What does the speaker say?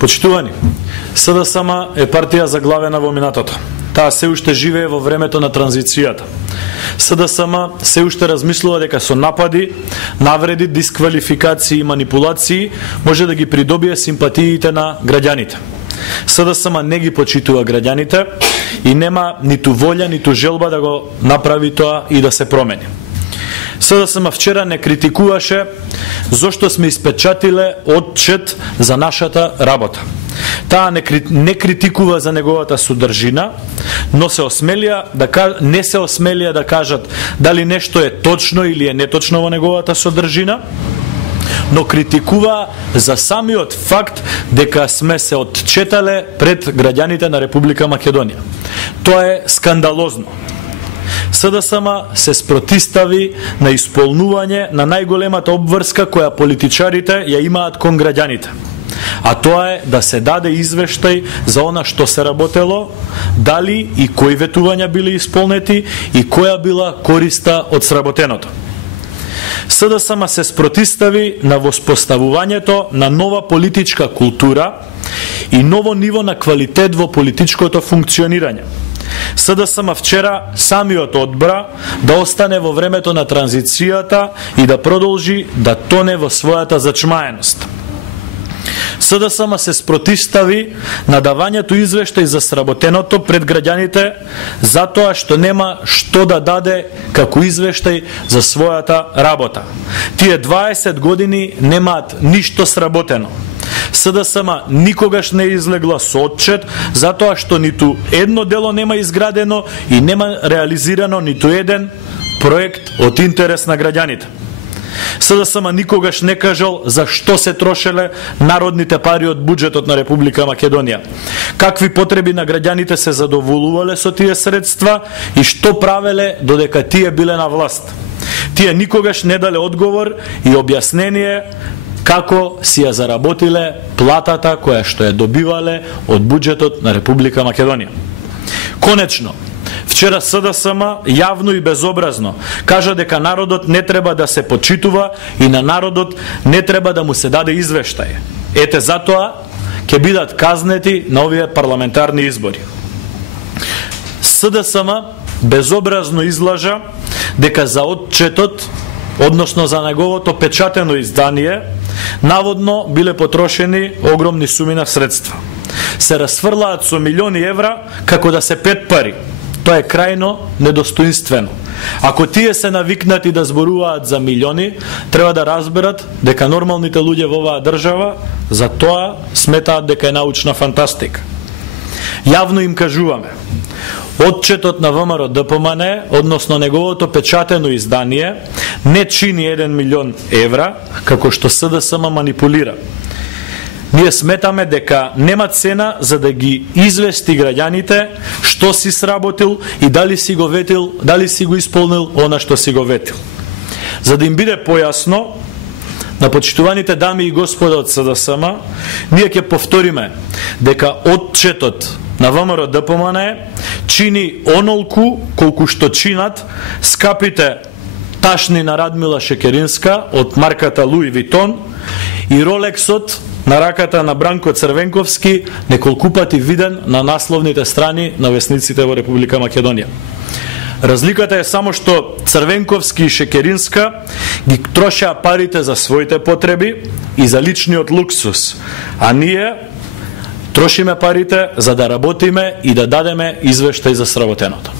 Почитувани, СДСМ е партија заглавена во минатото. Таа се уште живее во времето на транзицијата. СДСМ се уште размислува дека со напади, навреди, дисквалификации и манипулации може да ги придобие симпатиите на граѓаните. СДСМ не ги почитува граѓаните и нема ниту волја, ниту желба да го направи тоа и да се промени. СДСМ вчера не критикуваше зошто сме испечатиле отчет за нашата работа. Таа не критикува за неговата содржина, но не се осмелија да кажат дали нешто е точно или е неточно во неговата содржина, но критикува за самиот факт дека сме се отчетале пред граѓаните на Република Македонија. Тоа е скандалозно. СДСМ се спротистави на исполнување на најголемата обврска која политичарите ја имаат кон граѓаните. А тоа е да се даде извештај за она што се работело, дали и кои ветувања били исполнети и која била користа од сработеното. СДСМ се спротистави на воспоставувањето на нова политичка култура и ново ниво на квалитет во политичкото функционирање. СДСМ вчера самиот одбра да остане во времето на транзицијата и да продолжи да тоне во својата зачмаеност. СДСМ се спротистави на давањето извештај за сработеното пред граѓаните затоа што нема што да даде како извештај за својата работа. Тие 20 години немаат ништо сработено. СДСМ никогаш не излегла со отчет затоа што ниту едно дело нема изградено и нема реализирано ниту еден проект од интерес на граѓаните. СДСМ никогаш не кажал за што се трошеле народните пари од буџетот на Република Македонија, какви потреби на граѓаните се задоволувале со тие средства и што правеле додека тие биле на власт. Тие никогаш не дале одговор и објаснение како си ја заработиле платата која што ја добивале од буџетот на Република Македонија. Конечно, вчера СДСМ јавно и безобразно кажа дека народот не треба да се почитува и на народот не треба да му се даде извештај. Ете затоа ќе бидат казнети на овие парламентарни избори. СДСМ безобразно излажа дека за отчетот, односно за неговото печатено издание, наводно биле потрошени огромни суми на средства. Се расфрлаат со милиони евра како да се пет пари. Тоа е крајно недостоинствено. Ако тие се навикнати да зборуваат за милиони, треба да разберат дека нормалните луѓе во оваа држава за тоа сметаат дека е научна фантастика. Јавно им кажуваме, отчетот на ВМРО ДПМН, односно неговото печатено издание, не чини 1 милион евра, како што СДСМ манипулира. Ние сметаме дека нема цена за да ги извести граѓаните што си сработил и дали си го ветил, дали си го исполнил она што си го ветил. За да им биде појасно, на почитуваните дами и господа од СДСМ, ние ќе повториме дека отчетот на ВМРО ДПМН чини онолку колку што чинат скапите ташни на Радмила Шекеринска од марката Луи Витон и Ролексот на раката на Бранко Црвенковски, неколку пати виден на насловните страни на весниците во Република Македонија. Разликата е само што Црвенковски и Шекеринска ги трошеа парите за своите потреби и за личниот луксус, а ние трошиме парите за да работиме и да дадеме извештај за сработеното.